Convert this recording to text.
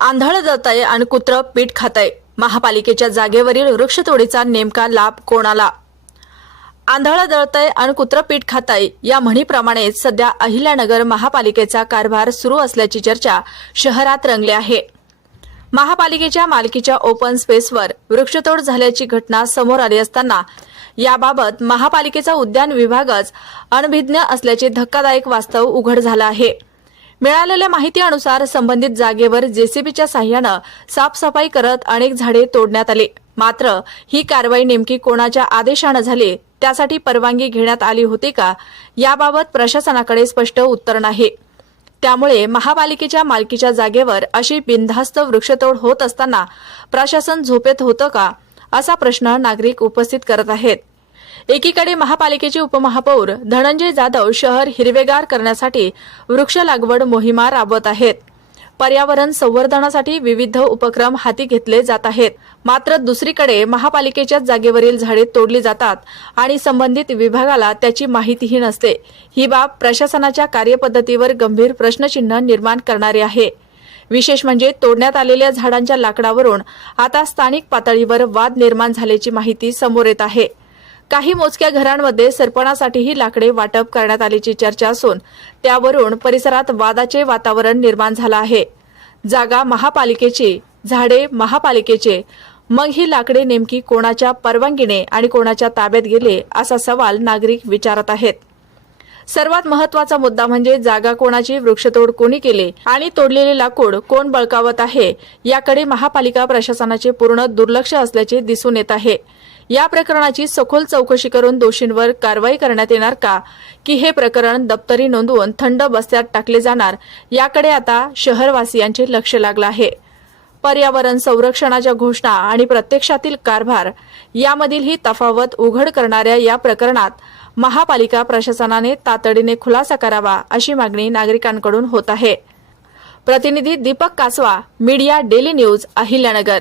आंधळ जळतंय आणि कुत्रं पीठ खातंय. महापालिकेच्या जागेवरील वृक्षतोडीचा नेमका लाभ कोणाला? आंधळ जळतंय आणि कुत्रं पीठ खातंय या म्हणीप्रमाणेच सध्या अहिल्यानगर महापालिकेचा कारभार सुरू असल्याची चर्चा शहरात रंगली आहे. महापालिकेच्या मालकीच्या ओपन स्पेसवर वृक्षतोड झाल्याची घटना समोर आली असताना याबाबत महापालिकेचा उद्यान विभागच अनभिज्ञ असल्याचे धक्कादायक वास्तव उघड झालं आहे. मिळालेल्या माहितीनुसार संबंधित जागेवर जेसीबीच्या साह्यानं साफसफाई करत अनेक झाडे तोडण्यात आली. मात्र ही कारवाई नेमकी कोणाच्या आदेशानं झाली, त्यासाठी परवानगी घेण्यात आली होती का, याबाबत प्रशासनाकडे स्पष्ट उत्तर नाही. त्यामुळे महापालिकेच्या मालकीच्या जागेवर अशी बिनधास्त वृक्षतोड होत असताना प्रशासन झोपेत होतं का, असा प्रश्न नागरिक उपस्थित करत आहेत. एकीकडे महापालिकेचे उपमहापौर धनंजय जाधव शहर हिरवेगार करण्यासाठी वृक्ष लागवड मोहिमा राबवत आहेत. पर्यावरण संवर्धनासाठी विविध उपक्रम हाती घेतले जात आहेत. मात्र दुसरीकडे महापालिकेच्या जागेवरील झाडे तोडली जातात आणि संबंधित विभागाला त्याची माहितीही नसते. ही बाब प्रशासनाच्या कार्यपद्धतीवर गंभीर प्रश्नचिन्ह निर्माण करणारी आहे. विशेष म्हणजे तोडण्यात आलेल्या झाडांच्या लाकडावरून आता स्थानिक पातळीवर वाद निर्माण झाल्याची माहिती समोर येत आहे. काही मोजक्या घरांमध्ये सरपणासाठीही लाकडे वाटप करण्यात आल्याची चर्चा असून त्यावरून परिसरात वादाचे वातावरण निर्माण झालं आहे. जागा महापालिकेची, झाडे महापालिकेचे, मग ही लाकडे नेमकी कोणाच्या परवानगीने आणि कोणाच्या ताब्यात गेले, असा सवाल नागरिक विचारत आहेत. सर्वात महत्त्वाचा मुद्दा म्हणजे जागा कोणाची, वृक्षतोड कोणी केली आणि तोडलेले लाकूड कोण बळकावत आहे, याकडे महापालिका प्रशासनाचे पूर्ण दुर्लक्ष असल्याचे दिसून येत आहे. या प्रकरणाची सखोल चौकशी करून दोषींवर कारवाई करण्यात येणार का, की हे प्रकरण दप्तरी नोंदवून थंड बस्त्यात टाकले जाणार, याकडे आता शहरवासियांचे लक्ष लागलं आहे. पर्यावरण संरक्षणाच्या घोषणा आणि प्रत्यक्षातील कारभार यामधील ही तफावत उघड करणाऱ्या या प्रकरणात महापालिका प्रशासनाने तातडीने खुलासा करावा, अशी मागणी नागरिकांकडून होत आहे. प्रतिनिधी Deepak Kaswa, media daily news, Ahilyanagar.